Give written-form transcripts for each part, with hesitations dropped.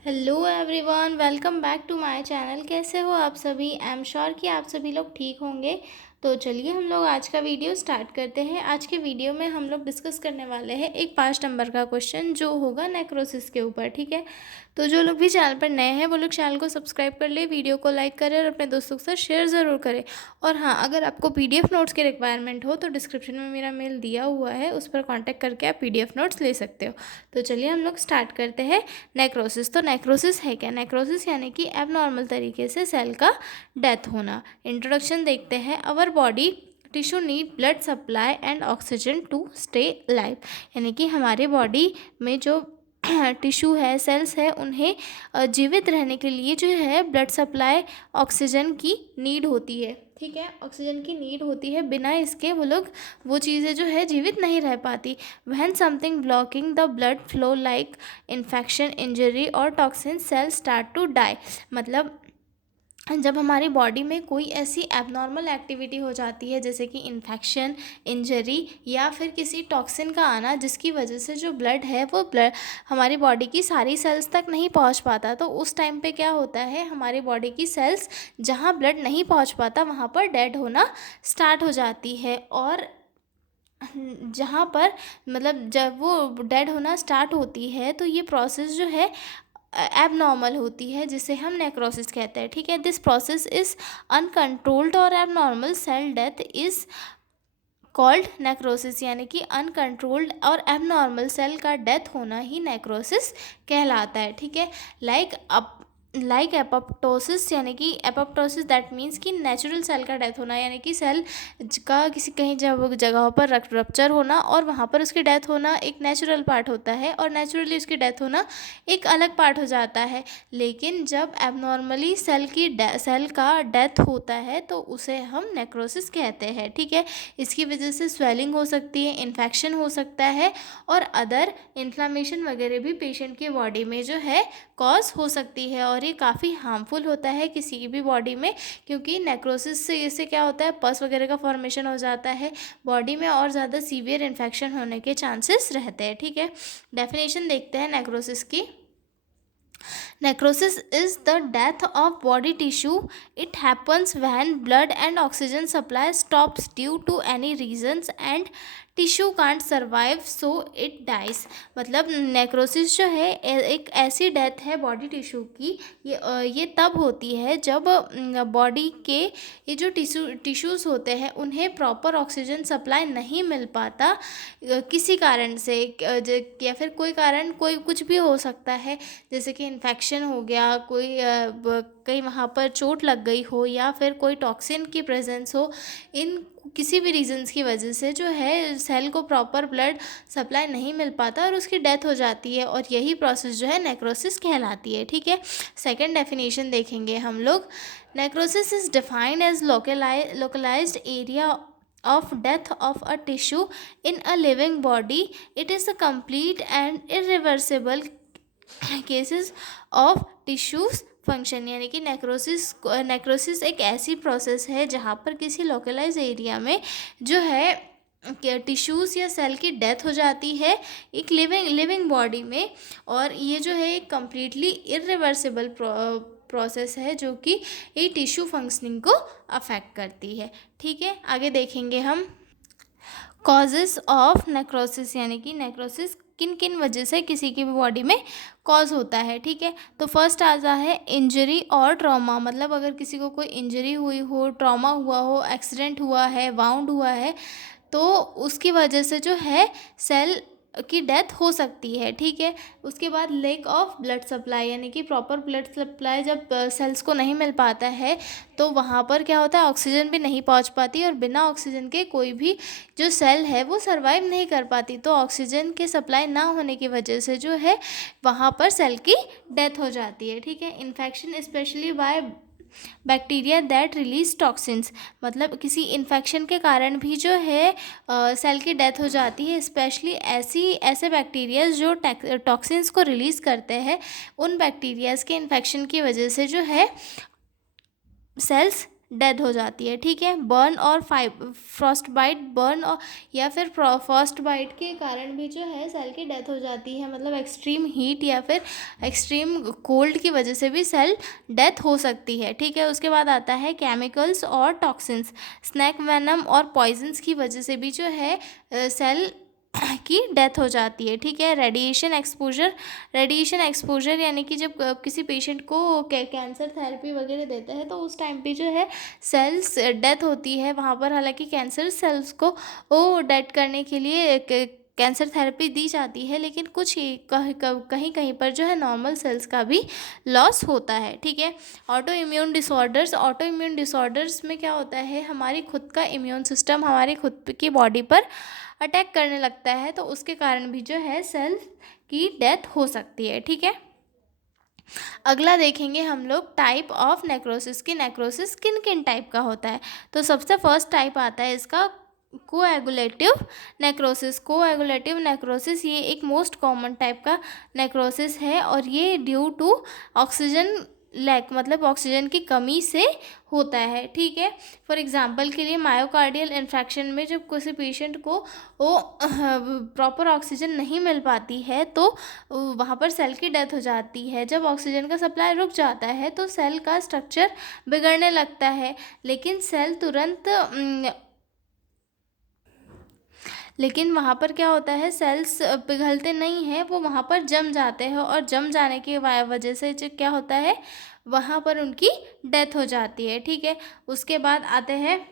Hello everyone, welcome back to my channel. कैसे हो आप सभी? आई एम श्योर कि आप सभी लोग ठीक होंगे। तो चलिए हम लोग आज का वीडियो स्टार्ट करते हैं। आज के वीडियो में हम लोग डिस्कस करने वाले हैं एक 5 नंबर का क्वेश्चन जो होगा नेक्रोसिस के ऊपर। ठीक है, तो जो लोग भी चैनल पर नए हैं वो लोग चैनल को सब्सक्राइब कर ले, वीडियो को लाइक करें और अपने दोस्तों के साथ शेयर ज़रूर करें। और हाँ, अगर आपको पीडीएफ नोट्स की रिक्वायरमेंट हो तो डिस्क्रिप्शन में मेरा मेल दिया हुआ है, उस पर कॉन्टैक्ट करके आप पीडीएफ नोट्स ले सकते हो। तो चलिए हम लोग स्टार्ट करते हैं। नेक्रोसिस, तो नेक्रोसिस है क्या? नेक्रोसिस यानी कि एबनॉर्मल तरीके से सेल का डेथ होना। इंट्रोडक्शन देखते हैं। Our body tissue need blood supply and oxygen to stay live, यानी कि हमारे बॉडी में जो टिश्यू है, सेल्स है, उन्हें जीवित रहने के लिए जो है ब्लड सप्लाई, ऑक्सीजन की नीड होती है। ठीक है, ऑक्सीजन की नीड होती है, बिना इसके वो चीज़ें जो है जीवित नहीं रह पाती। When something blocking the blood flow like infection, injury और toxin, cells start to die. मतलब जब हमारी बॉडी में कोई ऐसी एबनॉर्मल एक्टिविटी हो जाती है जैसे कि इन्फेक्शन, इंजरी या फिर किसी टॉक्सिन का आना, जिसकी वजह से जो ब्लड है वो ब्लड हमारी बॉडी की सारी सेल्स तक नहीं पहुंच पाता, तो उस टाइम पे क्या होता है, हमारी बॉडी की सेल्स जहां ब्लड नहीं पहुंच पाता वहां पर डेड होना स्टार्ट हो जाती है। और जहाँ पर मतलब जब वो डेड होना स्टार्ट होती है तो ये प्रोसेस जो है एबनॉर्मल होती है, जिसे हम नेक्रोसिस कहते हैं। ठीक है, दिस प्रोसेस इज अनकंट्रोल्ड और abnormal cell death is called necrosis, यानी कि अनकंट्रोल्ड और एबनॉर्मल सेल का डेथ होना ही नेक्रोसिस कहलाता है। ठीक है, लाइक एपोप्टोसिस, यानी कि एपोप्टोसिस दैट मीन्स कि नेचुरल सेल का डेथ होना, यानी कि सेल का किसी कहीं जगहों पर रप्चर होना और वहाँ पर उसकी डेथ होना एक नेचुरल पार्ट होता है, और नेचुरली उसकी डेथ होना एक अलग पार्ट हो जाता है। लेकिन जब एबनॉर्मली सेल का डेथ होता है तो उसे हम नेक्रोसिस कहते हैं। ठीक है, इसकी वजह से स्वेलिंग हो सकती है, इन्फेक्शन हो सकता है और अदर इन्फ्लामेशन वगैरह भी पेशेंट की बॉडी में जो है कॉज हो सकती है, और ये काफ़ी हार्मफुल होता है किसी की भी बॉडी में, क्योंकि नेक्रोसिस से इससे क्या होता है, पस वगैरह का फॉर्मेशन हो जाता है बॉडी में और ज़्यादा सीवियर इन्फेक्शन होने के चांसेस रहते हैं। ठीक है, डेफिनेशन देखते हैं नेक्रोसिस की। Necrosis is the death of body tissue. It happens when blood and oxygen supply stops due to any reasons and tissue can't survive so it dies. मतलब नेक्रोसिस जो है एक ऐसी डेथ है बॉडी टिश्यू की, ये तब होती है जब बॉडी के ये जो टिश्यूज़ होते हैं उन्हें प्रॉपर ऑक्सीजन सप्लाई नहीं मिल पाता किसी कारण से, या फिर कोई कारण कोई कुछ भी हो सकता है, जैसे कि इन्फेक्शन हो गया, कहीं वहाँ पर चोट लग गई हो, या फिर कोई टॉक्सिन की प्रेजेंस हो। इन किसी भी रीजंस की वजह से जो है सेल को प्रॉपर ब्लड सप्लाई नहीं मिल पाता और उसकी डेथ हो जाती है, और यही प्रोसेस जो है नेक्रोसिस कहलाती है। ठीक है, सेकंड डेफिनेशन देखेंगे हम लोग। Necrosis is defined as localised area of death of a tissue in a living body. It is a complete and irreversible cases of tissues function, यानी कि नेक्रोसिस एक ऐसी प्रोसेस है जहाँ पर किसी लोकलाइज एरिया में जो है टिश्यूज़ या सेल की डेथ हो जाती है एक लिविंग बॉडी में, और ये जो है एक कम्प्लीटली इरिवर्सिबल प्रोसेस है जो कि ये टिश्यू फंक्शनिंग को अफेक्ट करती है। ठीक है, आगे देखेंगे हम कॉजेस ऑफ नेक्रोसिस, यानी कि नेक्रोसिस किन किन वजह से किसी की भी बॉडी में कॉज होता है। ठीक है, तो फर्स्ट आता है इंजरी और ट्रॉमा। मतलब अगर किसी को कोई इंजरी हुई हो, ट्रॉमा हुआ हो, एक्सीडेंट हुआ है, वाउंड हुआ है, तो उसकी वजह से जो है सेल की डेथ हो सकती है। ठीक है, उसके बाद लैक ऑफ ब्लड सप्लाई, यानी कि प्रॉपर ब्लड सप्लाई जब सेल्स को नहीं मिल पाता है तो वहाँ पर क्या होता है, ऑक्सीजन भी नहीं पहुँच पाती, और बिना ऑक्सीजन के कोई भी जो सेल है वो सर्वाइव नहीं कर पाती। तो ऑक्सीजन के सप्लाई ना होने की वजह से जो है वहाँ पर सेल की डेथ हो जाती है। ठीक है, infection specially by bacteria that release toxins. मतलब किसी इन्फेक्शन के कारण भी जो है सेल की डेथ हो जाती है, स्पेशली ऐसे बैक्टीरियाज जो टॉक्सिन्स को रिलीज़ करते हैं, उन बैक्टीरियाज के इन्फेक्शन की वजह से जो है सेल्स डेथ हो जाती है, ठीक है। बर्न और फ्रॉस्ट बाइट, बर्न और या फिर फ्रॉस्ट बाइट के कारण भी जो है सेल की डेथ हो जाती है, मतलब एक्सट्रीम हीट या फिर एक्सट्रीम कोल्ड की वजह से भी सेल डेथ हो सकती है, ठीक है। उसके बाद आता है केमिकल्स और टॉक्सिन्स, स्नैक वेनम और पॉइजन्स की वजह से भी जो है सेल की डेथ हो जाती है, ठीक है। रेडिएशन एक्सपोजर, रेडिएशन एक्सपोजर यानी कि जब किसी पेशेंट को कैंसर थेरेपी वगैरह देता है तो उस टाइम पे जो है सेल्स डेथ होती है वहाँ पर। हालांकि कैंसर सेल्स को वो डेड करने के लिए कैंसर थेरेपी दी जाती है, लेकिन कुछ कहीं कहीं पर जो है नॉर्मल सेल्स का भी लॉस होता है, ठीक है। Auto immune disorders, auto immune disorders में क्या होता है, हमारी खुद का इम्यून सिस्टम हमारी खुद की बॉडी पर अटैक करने लगता है, तो उसके कारण भी जो है सेल की डेथ हो सकती है, ठीक है। अगला देखेंगे हम लोग टाइप ऑफ नेक्रोसिस की, नेक्रोसिस किन किन टाइप का होता है। तो सबसे फर्स्ट टाइप आता है इसका कोएगुलेटिव नेक्रोसिस। कोएगुलेटिव नेक्रोसिस ये एक मोस्ट कॉमन टाइप का नेक्रोसिस है और ये ड्यू टू ऑक्सीजन लैक, मतलब ऑक्सीजन की कमी से होता है, ठीक है। फॉर एग्जांपल के लिए मायोकार्डियल इन्फेक्शन में जब किसी पेशेंट को वो प्रॉपर ऑक्सीजन नहीं मिल पाती है तो वहाँ पर सेल की डेथ हो जाती है। जब ऑक्सीजन का सप्लाई रुक जाता है तो सेल का स्ट्रक्चर बिगड़ने लगता है, लेकिन सेल तुरंत लेकिन वहाँ पर क्या होता है, सेल्स पिघलते नहीं हैं, वो वहाँ पर जम जाते हैं और जम जाने की वजह से जो क्या होता है वहाँ पर उनकी डेथ हो जाती है, ठीक है। उसके बाद आते हैं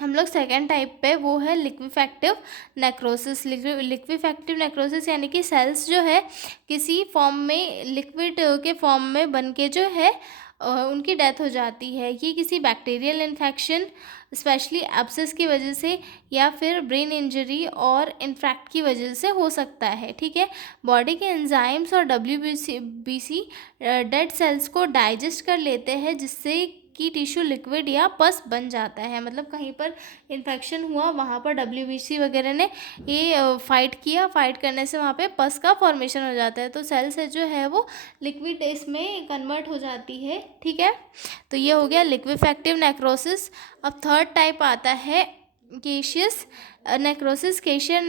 हम लोग सेकेंड टाइप पे, वो है लिक्विफैक्टिव नेक्रोसिस। लिक्विफैक्टिव नेक्रोसिस यानी कि सेल्स जो है किसी फॉर्म में लिक्विड के फॉर्म में बन के जो है उनकी डेथ हो जाती है। ये किसी बैक्टीरियल इन्फेक्शन स्पेशली एब्सेस की वजह से या फिर ब्रेन इंजरी और इन्फेक्ट की वजह से हो सकता है, ठीक है। बॉडी के एंजाइम्स और WBC डेड सेल्स को डाइजेस्ट कर लेते हैं, जिससे कि टिश्यू लिक्विड या पस बन जाता है। मतलब कहीं पर इन्फेक्शन हुआ, वहाँ पर WBC वगैरह ने ये फाइट किया, फाइट करने से वहाँ पे पस का फॉर्मेशन हो जाता है, तो सेल से जो है वो लिक्विड इसमें कन्वर्ट हो जाती है, ठीक है। तो ये हो गया लिक्विफैक्टिव नेक्रोसिस। अब थर्ड टाइप आता है केशियस नेक्रोसिस। केशियर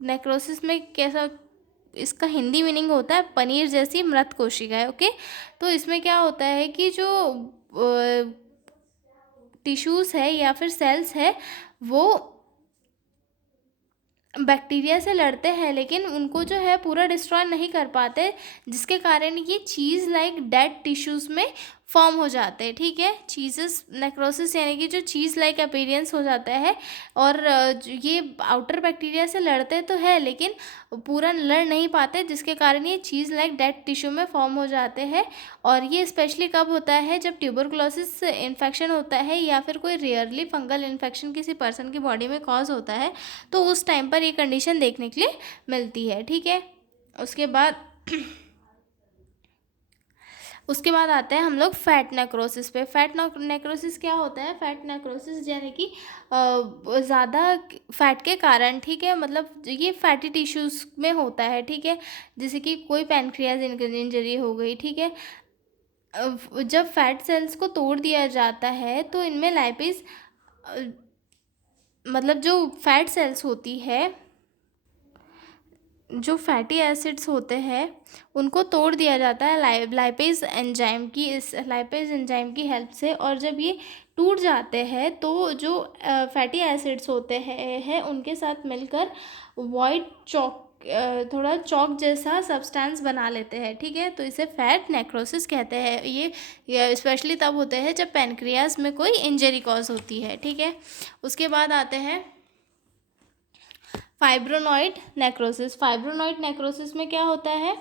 नेक्रोसिस में कैसा, इसका हिंदी मीनिंग होता है पनीर जैसी मृत कोशिकाएं, ओके। तो इसमें क्या होता है कि जो टिश्यूज़ है या फिर सेल्स है वो बैक्टीरिया से लड़ते हैं, लेकिन उनको जो है पूरा डिस्ट्रॉय नहीं कर पाते, जिसके कारण ये चीज़ लाइक डेड टिश्यूज़ में फॉर्म हो जाते हैं, ठीक है। चीज़स नेक्रोसिस यानी कि जो चीज़ लाइक अपीयरेंस हो जाता है, और ये आउटर बैक्टीरिया से लड़ते तो है लेकिन पूरा लड़ नहीं पाते, जिसके कारण ये चीज़ लाइक डेड टिश्यू में फॉर्म हो जाते हैं। और ये स्पेशली कब होता है, जब ट्यूबरकुलोसिस इन्फेक्शन होता है या फिर कोई रेयरली फंगल इन्फेक्शन किसी पर्सन की बॉडी में कॉज होता है, तो उस टाइम पर ये कंडीशन देखने के लिए मिलती है, ठीक है। उसके बाद आते हैं हम लोग फैट नेक्रोसिस पे। फैट नेक्रोसिस क्या होता है, फैट नेक्रोसिस यानी कि ज़्यादा फैट के कारण, ठीक है, मतलब ये फैटी टिश्यूज़ में होता है, ठीक है। जैसे कि कोई पैनक्रियाज इंजरी हो गई, ठीक है। जब फैट सेल्स को तोड़ दिया जाता है तो इनमें लाइपेज, मतलब जो फैट सेल्स होती है, जो फैटी एसिड्स होते हैं उनको तोड़ दिया जाता है लाइपेज एंजाइम की, इस लाइपेज एंजाइम की हेल्प से। और जब ये टूट जाते हैं तो जो फैटी एसिड्स होते हैं उनके साथ मिलकर वाइट चॉक, थोड़ा चॉक जैसा सब्सटेंस बना लेते हैं, ठीक है। तो इसे फैट नेक्रोसिस कहते हैं। ये स्पेशली तब होते हैं जब पैनक्रियाज में कोई इंजरी कॉज होती है, ठीक है। उसके बाद आते हैं फाइब्रोनॉइड नेक्रोसिस। फाइब्रोनॉइड नेक्रोसिस में क्या होता है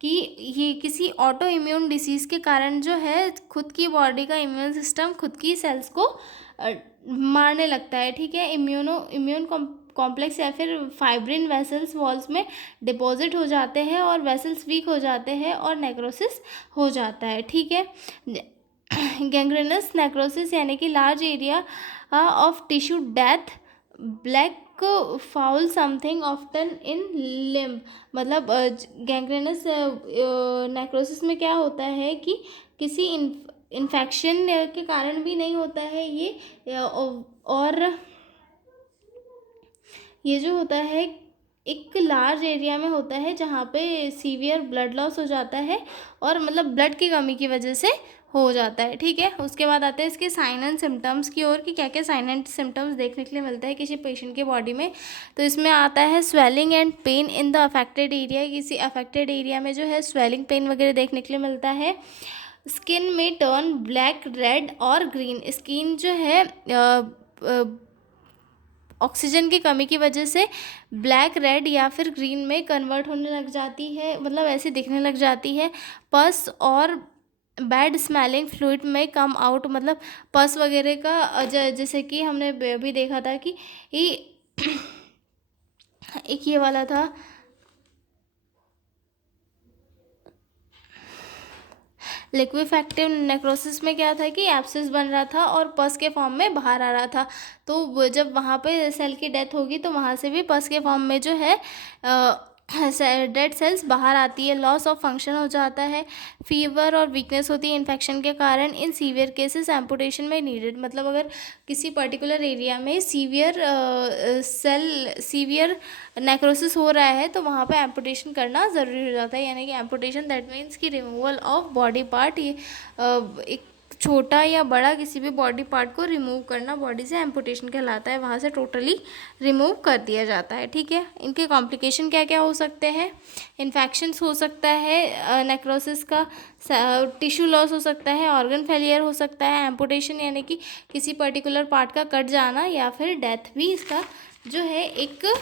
कि ये किसी ऑटो इम्यून डिसीज़ के कारण जो है खुद की बॉडी का इम्यून सिस्टम खुद की सेल्स को मारने लगता है, ठीक है। इम्यून कॉम्प्लेक्स या फिर फाइब्रिन वेसल्स वॉल्स में डिपॉजिट हो जाते हैं और वेसल्स वीक हो जाते हैं और नेक्रोसिस हो जाता है, ठीक है। गैंग्रेनस नेक्रोसिस यानी कि large area of tissue death, black foul something often in limb. मतलब गैंग्रेनस नेक्रोसिस में क्या होता है कि किसी इन्फेक्शन के कारण भी नहीं होता है ये, और ये जो होता है एक लार्ज एरिया में होता है जहाँ पे सीवियर ब्लड लॉस हो जाता है और मतलब ब्लड की कमी की वजह से हो जाता है। ठीक है, उसके बाद आते हैं इसके साइन एंड सिम्टम्स की ओर कि क्या क्या साइन एंड सिम्टम्स देखने के लिए मिलता है किसी पेशेंट के बॉडी में। तो इसमें आता है swelling and pain in the affected area, किसी अफेक्टेड एरिया में जो है स्वेलिंग पेन वगैरह देखने के लिए मिलता है। स्किन में टर्न ब्लैक, रेड और ग्रीन, स्किन जो है ऑक्सीजन की कमी की वजह से ब्लैक, रेड या फिर ग्रीन में कन्वर्ट होने लग जाती है, मतलब ऐसे दिखने लग जाती है। पस और बैड स्मेलिंग फ्लूइड में कम आउट, मतलब पस वगैरह का जैसे कि हमने अभी देखा था कि एक ये वाला था, लिक्विफैक्टिव नेक्रोसिस में क्या था कि एब्सेस बन रहा था और पस के फॉर्म में बाहर आ रहा था। तो जब वहाँ पे सेल की डेथ होगी तो वहाँ से भी पस के फॉर्म में जो है डेड सेल्स बाहर आती है। लॉस ऑफ फंक्शन हो जाता है, फीवर और वीकनेस होती है इन्फेक्शन के कारण। इन सीवियर केसेस एम्पुटेशन में नीडेड, मतलब अगर किसी पर्टिकुलर एरिया में सीवियर नेक्रोसिस हो रहा है तो वहाँ पे एम्पुटेशन करना ज़रूरी हो जाता है। यानी कि एम्पुटेशन दैट मीन्स कि रिमूवल ऑफ बॉडी पार्ट, ये एक छोटा या बड़ा किसी भी बॉडी पार्ट को रिमूव करना बॉडी से एम्पुटेशन कहलाता है, वहाँ से टोटली रिमूव कर दिया जाता है। ठीक है, इनके कॉम्प्लिकेशन क्या क्या हो सकते हैं? इन्फेक्शंस हो सकता है नेक्रोसिस का, टिश्यू लॉस हो सकता है, ऑर्गन फेलियर हो सकता है, एम्पुटेशन यानी कि किसी पर्टिकुलर पार्ट का कट जाना, या फिर डेथ भी इसका जो है एक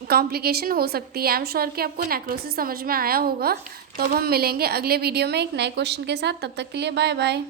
कॉम्प्लिकेशन हो सकती है। आई एम श्योर कि आपको नेक्रोसिस समझ में आया होगा। तो अब हम मिलेंगे अगले वीडियो में एक नए क्वेश्चन के साथ, तब तक के लिए बाय बाय।